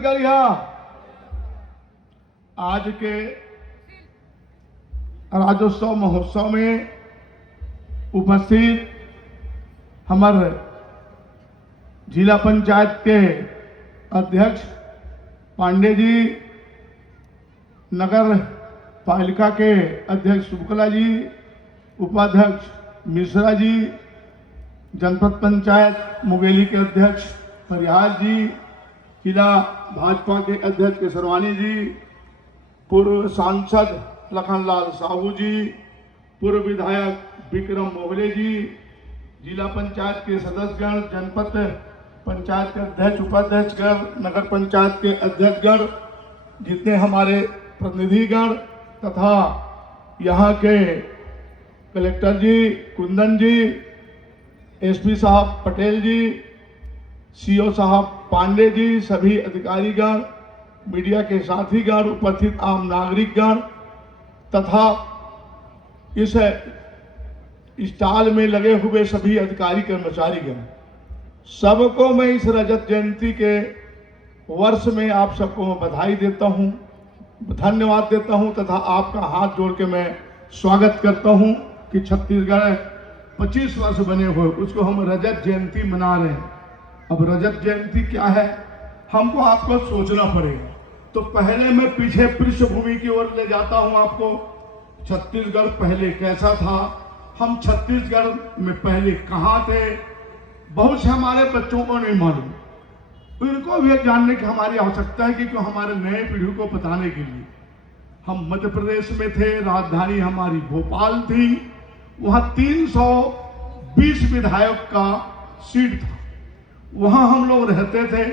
छत्तीसगढ़ या आज के राज्योत्सव महोत्सव में उपस्थित हमारे जिला पंचायत के अध्यक्ष पांडे जी, नगर पालिका के अध्यक्ष शुक्ला जी, उपाध्यक्ष मिश्रा जी, जनपद पंचायत मुंगेली के अध्यक्ष फरियाद जी, जिला भाजपा के अध्यक्ष केसरवानी जी, पूर्व सांसद लखनलाल साहू जी, पूर्व विधायक विक्रम मोहले जी, जिला पंचायत के सदस्यगण, जनपद पंचायत के अध्यक्ष उपाध्यक्षगण, नगर पंचायत के अध्यक्षगण, जितने हमारे प्रतिनिधिगण तथा यहाँ के कलेक्टर जी कुंदन जी, एसपी साहब पटेल जी, सीओ साहब पांडे जी, सभी अधिकारीगण, मीडिया के साथीगण, उपस्थित आम नागरिकगण तथा इस स्टॉल में लगे हुए सभी अधिकारी कर्मचारीगण, सबको मैं इस रजत जयंती के वर्ष में आप सबको मैं बधाई देता हूं, धन्यवाद देता हूं तथा आपका हाथ जोड़ के मैं स्वागत करता हूं कि छत्तीसगढ़ 25 वर्ष बने हुए उसको हम रजत जयंती मना रहे हैं। अब रजत जयंती क्या है, हमको आपको सोचना पड़ेगा। तो पहले मैं पीछे पृष्ठभूमि की ओर ले जाता हूं आपको। छत्तीसगढ़ पहले कैसा था, हम छत्तीसगढ़ में पहले कहां थे, बहुत से हमारे बच्चों को नहीं मालूम। इनको भी जानने की हमारी आवश्यकता है कि हमारे नए पीढ़ी को बताने के लिए। हम मध्य प्रदेश में थे, राजधानी हमारी भोपाल थी, वहां 320 विधायक का सीट था, वहां हम लोग रहते थे,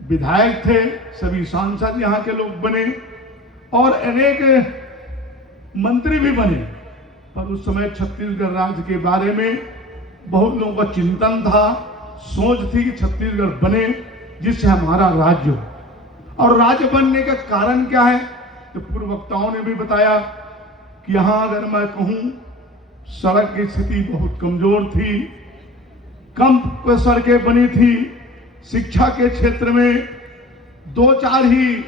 विधायक थे, सभी सांसद यहाँ के लोग बने और अनेक मंत्री भी बने। पर उस समय छत्तीसगढ़ राज्य के बारे में बहुत लोगों का चिंतन था, सोच थी कि छत्तीसगढ़ बने जिससे हमारा राज्य हो। और राज्य बनने का कारण क्या है, तो पूर्व वक्ताओं ने भी बताया कि यहां अगर मैं कहूं सड़क की स्थिति बहुत कमजोर थी, कम सड़कें बनी थी, शिक्षा के क्षेत्र में 2-4 ही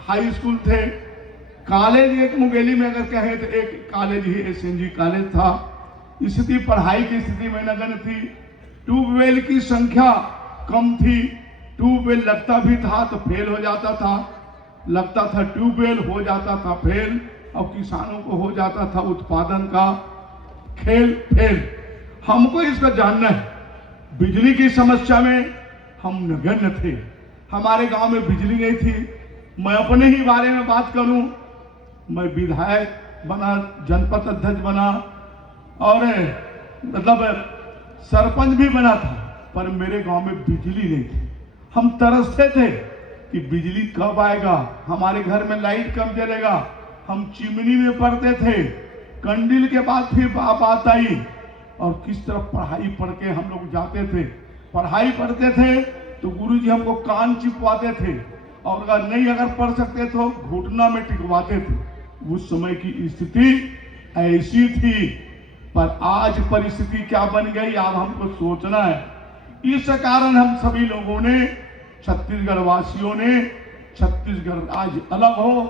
हाई स्कूल थे, कॉलेज एक मुंगेली में अगर कहें तो एक कॉलेज ही एसएनजी कॉलेज था, स्थिति पढ़ाई की स्थिति में नगण्य थी, ट्यूबवेल की संख्या कम थी, ट्यूबवेल लगता भी था तो फेल हो जाता था, लगता था ट्यूबवेल हो जाता था फेल, और किसानों को हो जाता था उत्पादन का फेल। हमको इसका जानना है। बिजली की समस्या में हम नगण्य थे, हमारे गांव में बिजली नहीं थी। मैं अपने ही बारे में बात करूं, मैं विधायक बना, जनपद अध्यक्ष बना और मतलब सरपंच भी बना था, पर मेरे गांव में बिजली नहीं थी। हम तरसते थे कि बिजली कब आएगा, हमारे घर में लाइट कब जलेगा। हम चिमनी में पढ़ते थे, कंडील के बाद फिर बात आई और किस तरह पढ़ाई पढ़ के हम लोग जाते थे। पढ़ाई पढ़ते थे तो गुरुजी हमको कान चिपवाते थे और अगर पढ़ सकते तो घुटना में टिकवाते थे। उस समय की स्थिति ऐसी थी, पर आज परिस्थिति क्या बन गई अब हमको सोचना है। इस कारण हम सभी लोगों ने, छत्तीसगढ़ वासियों ने, छत्तीसगढ़ आज अलग हो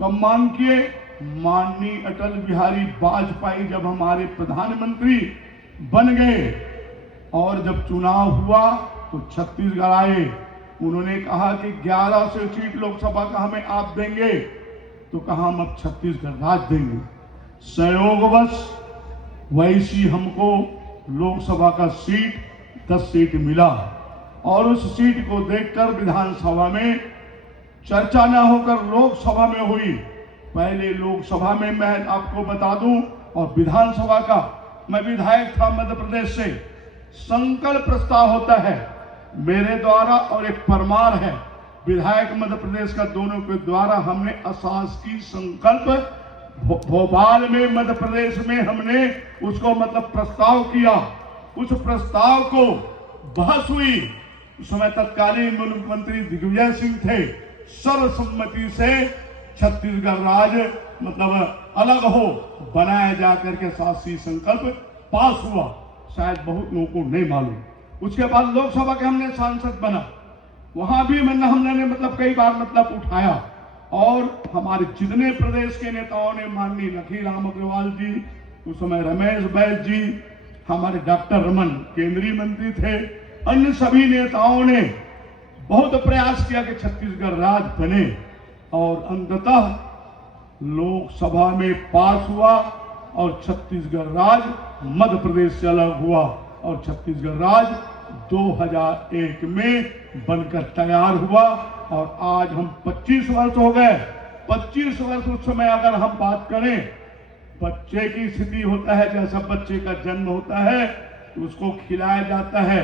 कब मांग किए। माननीय अटल बिहारी वाजपेयी जब हमारे प्रधानमंत्री बन गए और जब चुनाव हुआ तो छत्तीसगढ़ आए, उन्होंने कहा कि 1100 सीट लोकसभा का हमें आप देंगे, तो कहा हम अब छत्तीसगढ़ राज्य देंगे। संयोगवश वैसी हमको लोकसभा का सीट 10 सीट मिला और उस सीट को देखकर विधानसभा में चर्चा न होकर लोकसभा में हुई। पहले लोकसभा में मैं आपको बता दूं और विधानसभा का, मैं विधायक था मध्य प्रदेश से, संकल्प प्रस्ताव होता है मेरे द्वारा और एक परमार है विधायक मध्य प्रदेश का, दोनों के द्वारा हमने अशासकीय संकल्प भोपाल में मध्य प्रदेश में हमने उसको मतलब प्रस्ताव किया। उस प्रस्ताव को बहस हुई, उस समय तत्कालीन मुख्यमंत्री दिग्विजय सिंह थे, सर्वसम्मति से छत्तीसगढ़ राज्य मतलब अलग हो बनाया जा करके शासकीय संकल्प पास हुआ। शायद बहुत लोगों को नहीं मालूम। उसके बाद लोकसभा के हमने सांसद बना, वहां भी हमने मतलब कई बार मतलब उठाया। और हमारे जितने प्रदेश के नेताओं ने, माननीय लखी राम अग्रवाल जी, उस समय रमेश बैस जी, हमारे डॉक्टर रमन केंद्रीय मंत्री थे, अन्य सभी नेताओं ने बहुत प्रयास किया कि छत्तीसगढ़ राज्य बने और अंततः लोकसभा में पास हुआ और छत्तीसगढ़ राज्य मध्य प्रदेश से अलग हुआ और छत्तीसगढ़ राज्य 2001 में बनकर तैयार हुआ। और आज हम 25 वर्ष हो गए। 25 वर्ष उस समय अगर हम बात करें, बच्चे की स्थिति होता है, जैसा बच्चे का जन्म होता है उसको खिलाया जाता है,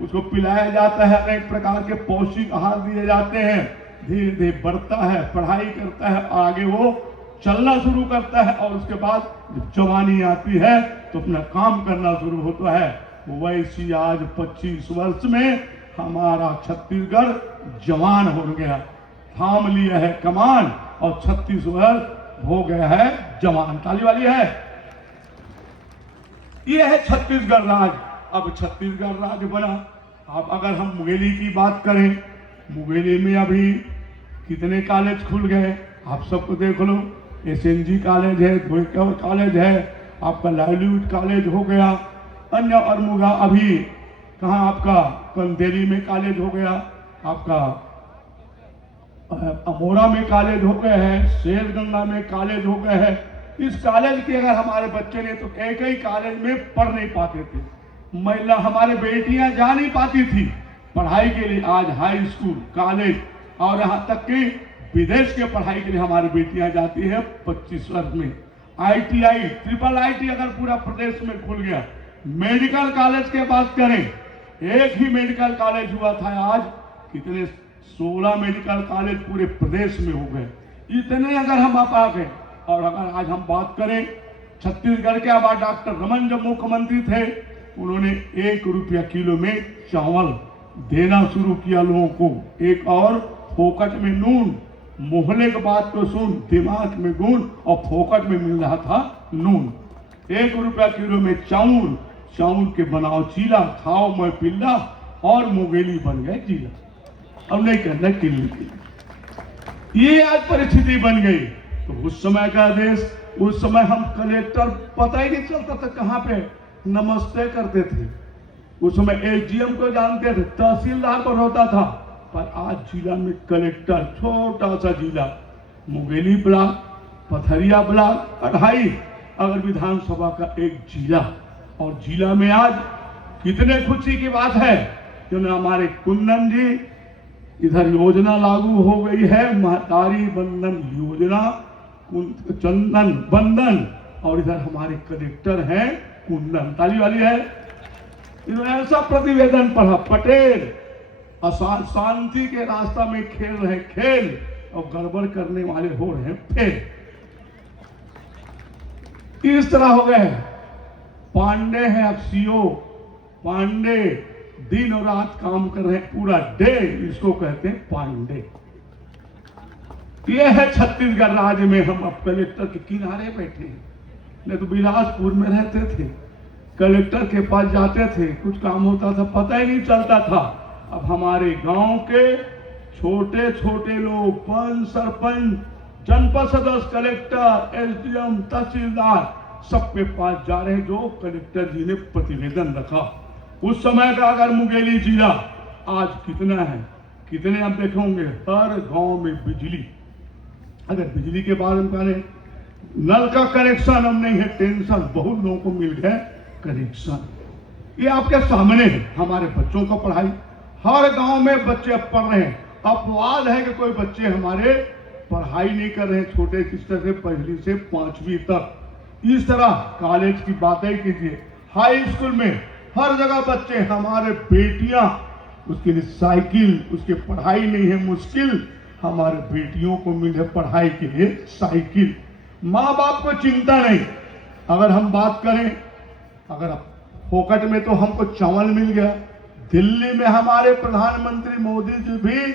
उसको पिलाया जाता है, अनेक प्रकार के पौष्टिक आहार दिए जाते हैं, धीरे धीरे बढ़ता है, पढ़ाई करता है, आगे वो चलना शुरू करता है और उसके बाद जब जवानी आती है तो अपना काम करना शुरू होता है। वैसी आज 25 वर्ष में हमारा छत्तीसगढ़ जवान हो गया, थाम लिया है कमान और 36 वर्ष हो गया है जवान। ताली वाली है। ये है छत्तीसगढ़ राज्य। अब छत्तीसगढ़ राज्य बना। अब अगर हम मुंगेली की बात करें, मुंगेली में अभी कितने कॉलेज खुल गए आप सबको देख लो। SNG कॉलेज है, धोईकर कॉलेज है, आपका लाइवलीहुड कॉलेज हो गया, अन्य अरमुगा अभी कहाँ आपका कंदेली में कॉलेज हो गया, आपका अमोरा में कॉलेज हो गए हैं, शेरगंगा में कॉलेज हो गए हैं। इस कॉलेज के अगर हमारे बच्चे ने तो एक ही कॉलेज में पढ़ नहीं पाते थे, महिला हमारे बेटियां जा नहीं पाती थी पढ़ाई के लिए। आज हाई स्कूल, कॉलेज और यहाँ तक कि विदेश के पढ़ाई के लिए हमारी बेटियां जाती है 25 वर्ष में। ITI, IIIT अगर पूरा प्रदेश में खुल गया। मेडिकल कॉलेज की बात करें, एक ही मेडिकल कॉलेज हुआ था, आज कितने 16 मेडिकल कॉलेज पूरे प्रदेश में हो गए। इतने अगर हम आप आ गए। और अगर आज हम बात करें छत्तीसगढ़ के, अब डॉक्टर रमन जब मुख्यमंत्री थे उन्होंने 1 रुपया किलो में चावल देना शुरू किया लोगों को। एक और फोकट में नून, मोहल्ले की बात को सुन, दिमाग में गुण और फोकट में मिल रहा था नून। 1 रुपया किलो में चावल, चावल के बनाओ चीला, खाओ मैं पिल्ला और मुंगेली बन गए जिला। अब नहीं करना किल्ली। ये आज परिस्थिति बन गई। तो उस समय का देश, उस समय हम कलेक्टर पता ही नहीं चलता था कहाँ पे नमस्ते करते थे। उस समय SDM को जानते थे, तहसीलदार पर होता था। पर आज जिला में कलेक्टर, छोटा सा जिला मुंगेली ब्लॉक, पथरिया ब्लॉक, 28 अगर विधानसभा का एक जिला। और जिला में आज कितने खुशी की बात है कि हमारे कुंदन जी इधर योजना लागू हो गई है, महतारी बंधन योजना, चंदन बंधन, और इधर हमारे कलेक्टर हैं कुंदन। ताली वाली है। इन्होंने ऐसा प्रतिवेदन पढ़ा, पटेल शांति के रास्ता में खेल रहे खेल और गड़बड़ करने वाले हो रहे फेल। इस तरह हो गए। पांडे हैं अब CO, पांडे दिन और रात काम कर रहे हैं, पूरा डे, इसको कहते हैं पांडे। ये है छत्तीसगढ़ राज्य में। हम अब कलेक्टर के किनारे बैठे हैं, नहीं तो बिलासपुर में रहते थे, कलेक्टर के पास जाते थे, कुछ काम होता था पता ही नहीं चलता था। अब हमारे गांव के छोटे छोटे लोग, पंच, सरपंच, जनपद सदस्य, कलेक्टर, SDM, तहसीलदार सबके पास जा रहे हैं, जो कलेक्टर जी ने प्रतिवेदन रखा। उस समय का अगर मुंगेली जिला आज कितना है, कितने आप देखेंगे, हर गांव में बिजली। अगर बिजली के बारे में करें, नल का कनेक्शन अब नहीं है, टेंशन बहुत लोगों को मिल गए कनेक्शन। ये आपके सामने है। हमारे बच्चों का पढ़ाई, हर गांव में बच्चे अब पढ़ रहे हैं। अपवाद है कि कोई बच्चे हमारे पढ़ाई नहीं कर रहे हैं, छोटे स्तर से 1ली से 5वीं तक। इस तरह कॉलेज की बातें कीजिए, हाई स्कूल में हर जगह बच्चे, हमारे बेटियां, उसके लिए साइकिल, उसके पढ़ाई नहीं है मुश्किल, हमारे बेटियों को मिले पढ़ाई के लिए साइकिल। माँ बाप को चिंता नहीं। अगर हम बात करें, अगर फोकट में तो हमको चावल मिल गया। दिल्ली में हमारे प्रधानमंत्री मोदी जी भी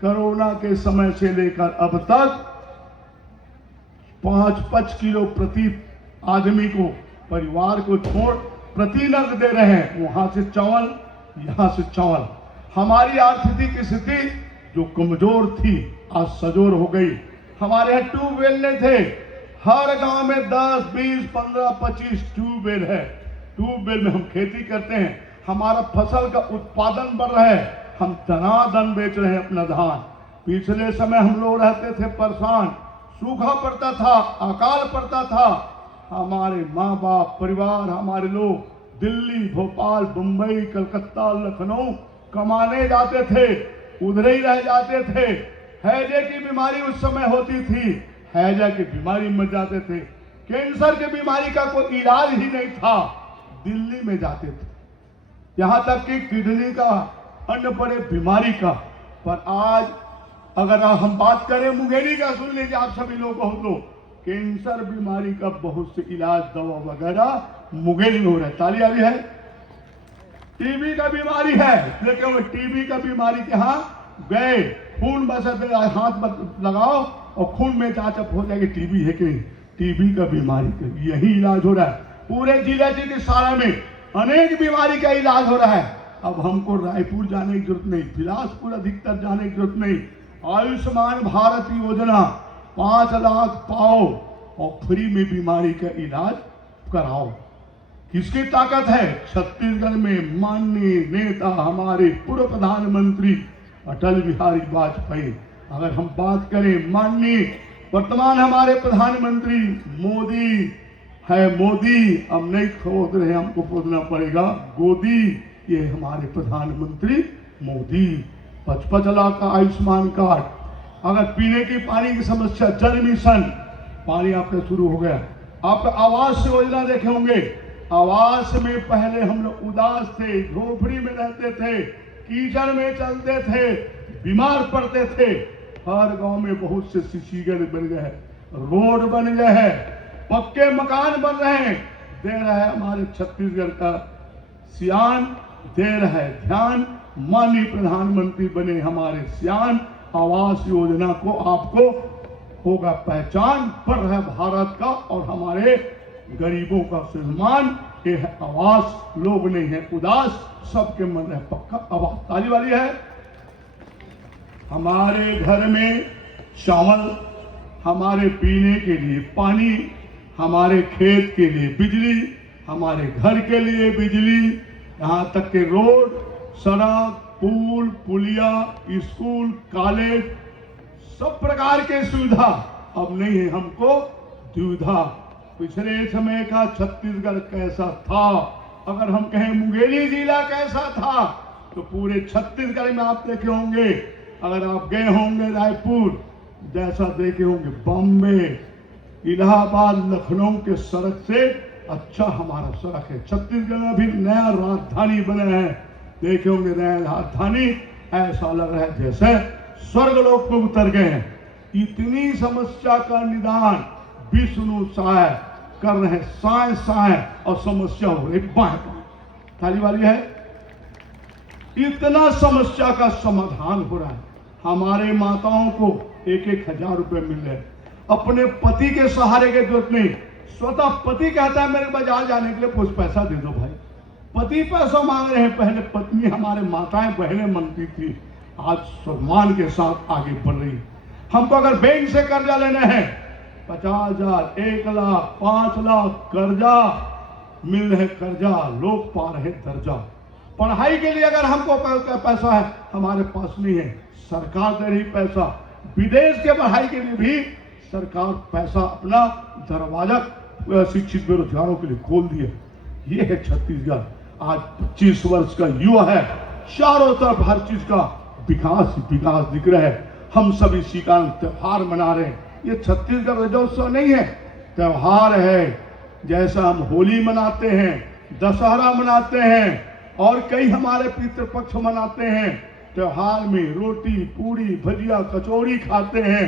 कोरोना के समय से लेकर अब तक 5-5 किलो प्रति आदमी को, परिवार को छोड़ प्रति नग दे रहे हैं। वहां से चावल, यहां से चावल। हमारी आर्थिक स्थिति जो कमजोर थी आज सजोर हो गई। हमारे यहाँ ट्यूबवेल नहीं थे, हर गांव में 10, 20, 15, 25 ट्यूबवेल है। ट्यूबवेल में हम खेती करते हैं, हमारा फसल का उत्पादन बढ़ रहा है, हम धनाधन बेच रहे हैं अपना धान। पिछले समय हम लोग रहते थे परेशान, सूखा पड़ता था, अकाल पड़ता था, हमारे माँ बाप परिवार हमारे लोग दिल्ली, भोपाल, मुंबई, कलकत्ता, लखनऊ कमाने जाते थे, उधर ही रह जाते थे। हैजे की बीमारी उस समय होती थी, हैजा की बीमारी मर जाते थे। कैंसर की बीमारी का कोई इलाज ही नहीं था, दिल्ली में जाते थे, यहां तक कि किडनी का, अन्य बड़े बीमारी का। पर आज अगर हम बात करें मुंगेली का, सुन लीजिए आप सभी लोग, बहुत लोग, कैंसर बीमारी का बहुत से इलाज दवा वगैरह मुंगेली में हो रहा है। ताली आ रही है। टीबी का बीमारी है, लेकिन वो टीबी का बीमारी के यहाँ गए, खून बस हाथ लगाओ और खून में जांच हो जाएगी टीबी है कि नहीं। टीबी का बीमारी का यही इलाज हो रहा है। पूरे जिला चिकित्सालय में अनेक बीमारी का इलाज हो रहा है। अब हमको रायपुर जाने की जरूरत नहीं, बिलासपुर अधिकतर जाने की जरूरत नहीं। आयुष्मान भारत योजना 5 लाख पाओ और फ्री में बीमारी का इलाज कराओ। किसकी ताकत है? छत्तीसगढ़ में माननीय नेता हमारे पूर्व प्रधानमंत्री अटल बिहारी वाजपेयी। अगर हम बात करें माननीय वर्तमान हमारे प्रधानमंत्री मोदी है, मोदी अब नहीं खोद रहे, हमको खोदना पड़ेगा गोदी। ये हमारे प्रधानमंत्री मोदी 55 लाख का आयुष्मान कार्ड। अगर पीने की पानी की समस्या, जल मिशन, पानी आपका शुरू हो गया। आप आवास योजना देखे होंगे, आवास में पहले हम लोग उदास थे, झोपड़ी में रहते थे, कीचड़ में चलते थे, बीमार पड़ते थे। हर गांव में बहुत से सीसीगढ़ बन गए हैं, रोड बन गए हैं, पक्के मकान बन रहे हैं। दे रहा है हमारे छत्तीसगढ़ का सियान, दे रहा है ध्यान, माननीय प्रधानमंत्री बने हमारे सियान। आवास योजना को आपको होगा पहचान, बढ़ रहा है भारत का और हमारे गरीबों का सम्मान। ये है आवास, लोग नहीं है उदास, सबके मन है पक्का आवास। ताली वाली है। हमारे घर में चावल, हमारे पीने के लिए पानी, हमारे खेत के लिए बिजली, हमारे घर के लिए बिजली, यहाँ तक के रोड, सड़क, पुल, पुलिया, स्कूल, कॉलेज, सब प्रकार के सुविधा अब नहीं है हमको दुविधा। पिछले समय का छत्तीसगढ़ कैसा था, अगर हम कहें मुंगेली जिला कैसा था, तो पूरे छत्तीसगढ़ में आप देखे होंगे, अगर आप गए होंगे रायपुर जैसा देखे होंगे, बॉम्बे, इलाहाबाद, लखनऊ के सड़क से अच्छा हमारा सड़क है। छत्तीसगढ़ में भी नया राजधानी बने हैं, देखे होंगे नया राजधानी, ऐसा लग रहा है जैसे स्वर्गलोक में उतर गए हैं। इतनी समस्या का निदान विष्णु साय कर रहे हैं, साय साय, और समस्या हो रही बाएं बाएं। थाली वाली है। इतना समस्या का समाधान हो रहा है। हमारे माताओं को 1-1 हजार रुपए मिल रहे हैं, अपने पति के सहारे की जरूरत नहीं। स्वतः पति कहता है मेरे बाजार जाने के लिए कुछ पैसा दे दो भाई, पति पैसा मांग रहे हैं। पहले पत्नी हमारे माताएं बहनें मांगती थी, आज सम्मान के साथ आगे बढ़ रही। हमको अगर बैंक से कर्जा लेना है, 50,000, 1 लाख, 5 लाख कर्जा मिल रहे, कर्जा लोग पा रहे दर्जा। पढ़ाई के लिए अगर हमको पैसा है, हमारे पास नहीं है, सरकार दे रही पैसा। विदेश के पढ़ाई के लिए भी सरकार पैसा अपना दरवाजा शिक्षित बेरोजगारों के लिए खोल दिया। ये है छत्तीसगढ़। आज 25 वर्ष का युवा है, चारों तरफ हर चीज का विकास विकास दिख रहा है। हम सब इसी का त्योहार मना रहे हैं। ये छत्तीसगढ़ राज्योत्सव नहीं है, त्योहार है। जैसा हम होली मनाते हैं, दशहरा मनाते हैं और कई हमारे पितृपक्ष मनाते हैं, त्योहार में रोटी पूड़ी भजिया कचौड़ी खाते हैं,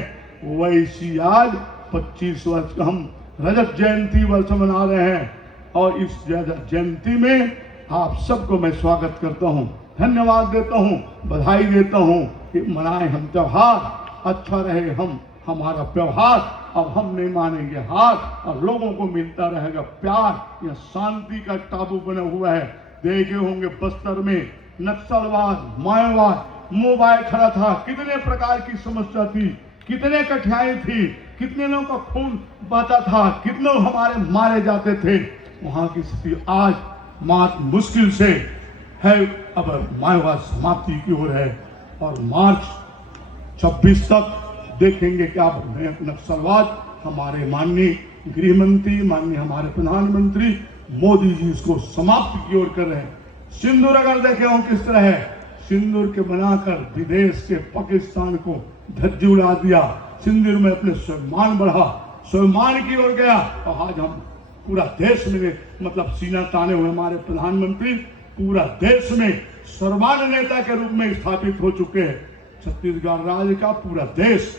वैसी आज 25 वर्ष का हम रजत जयंती वर्ष मना रहे हैं। और इस रजत जयंती में आप सबको मैं स्वागत करता हूं, धन्यवाद देता हूं, बधाई देता हूं कि मनाए हम त्योहार, अच्छा रहे हम हमारा व्यवहार। अब हम नहीं मानेंगे हार और लोगों को मिलता रहेगा प्यार। यह शांति का टापू बना हुआ है। देखे होंगे बस्तर में नक्सलवाद, माओवाद, मोबाइल खड़ा था, कितने प्रकार की समस्या थी, कितने कठिनाई थी, कितने लोगों का खून बहता था, कितने हमारे मारे जाते थे। वहां की स्थिति आज मात मुश्किल से है, अब माओवाद समाप्ति की ओर है और मार्च 26 तक देखेंगे क्या नक्सलवाद हमारे माननीय गृह मंत्री, माननीय हमारे प्रधानमंत्री मोदी जी इसको समाप्त की ओर कर रहे हैं। सिंदूर अगर देखे हो किस तरह है, सिंदूर के बनाकर विदेश के पाकिस्तान को धज्जी उड़ा दिया, सिंदूर में अपने स्वाभिमान बढ़ा, स्वाभिमान की ओर गया। और आज हम पूरा देश में मतलब सीना ताने हुए हमारे प्रधानमंत्री पूरा देश में सर्वमान्य नेता के रूप में स्थापित हो चुके हैं। छत्तीसगढ़ राज्य का पूरा देश,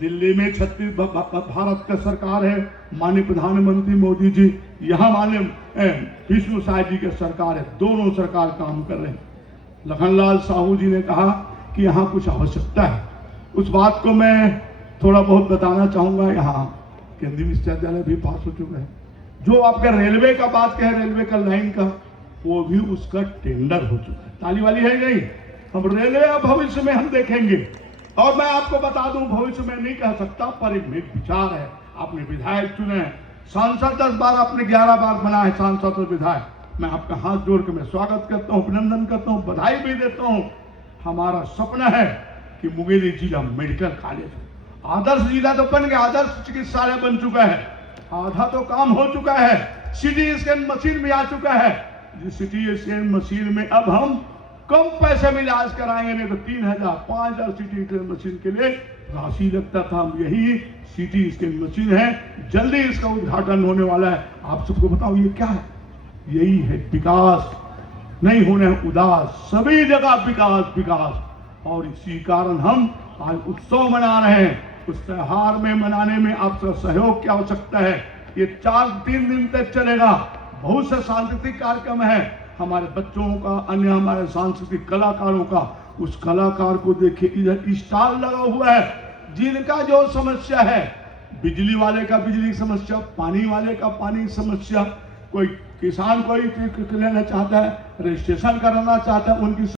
दिल्ली में भारत का सरकार है, माननीय प्रधानमंत्री मोदी जी, यहाँ माननीय विष्णु साय जी की सरकार है, दोनों सरकार काम कर रहे हैं। लखनलाल साहू जी ने कहा कि यहाँ कुछ आवश्यकता है, उस बात को मैं थोड़ा बहुत बताना चाहूंगा। यहाँ केंद्रीय विश्वविद्यालय भी पास हो चुका है, जो आपका रेलवे का बात कहे, रेलवे का लाइन का, वो भी उसका टेंडर हो चुका है। ताली वाली है नहीं, हम रेलवे भविष्य में हम देखेंगे। और मैं आपको बता दूं, भविष्य में नहीं कह सकता, पर एक विचार है। आपने विधायक चुने, सांसद 10 बार, आपने 11 बार बना है सांसद और विधायक। मैं आपका हाथ जोड़ के मैं स्वागत करता हूं, अभिनंदन करता हूं, बधाई भी देता हूं। हमारा सपना है कि मुंगेली जिला मेडिकल कॉलेज हो, आदर्श जिला तो बन गया, आदर्श चिकित्सालय बन चुका है, आधा तो काम हो चुका है, सिटी स्कैन मशीन भी आ चुका है। जिस सिटी स्कैन मशीन में अब हम कम पैसे में इलाज कराएंगे, नहीं तो 3000 5000 सिटी स्कैन मशीन के लिए राशि लगता था। यही सिटी स्कैन मशीन है, जल्दी इसका उद्घाटन होने वाला है। आप सबको बताओ ये क्या है? यही है विकास, नहीं होने उदास, सभी जगह विकास विकास। और इसी कारण हम आज उत्सव मना रहे हैं। उस त्योहार में मनाने में आपका सहयोग की आवश्यकता है। ये 3 दिन तक चलेगा, बहुत से सांस्कृतिक कार्यक्रम है, हमारे बच्चों का, अन्य हमारे सांस्कृतिक कलाकारों का। उस कलाकार को देखिए, इधर स्टॉल लगा हुआ है, जिनका जो समस्या है, बिजली वाले का बिजली की समस्या, पानी वाले का पानी की समस्या, कोई किसान कोई लेना चाहता है, रजिस्ट्रेशन कराना चाहता है, उनकी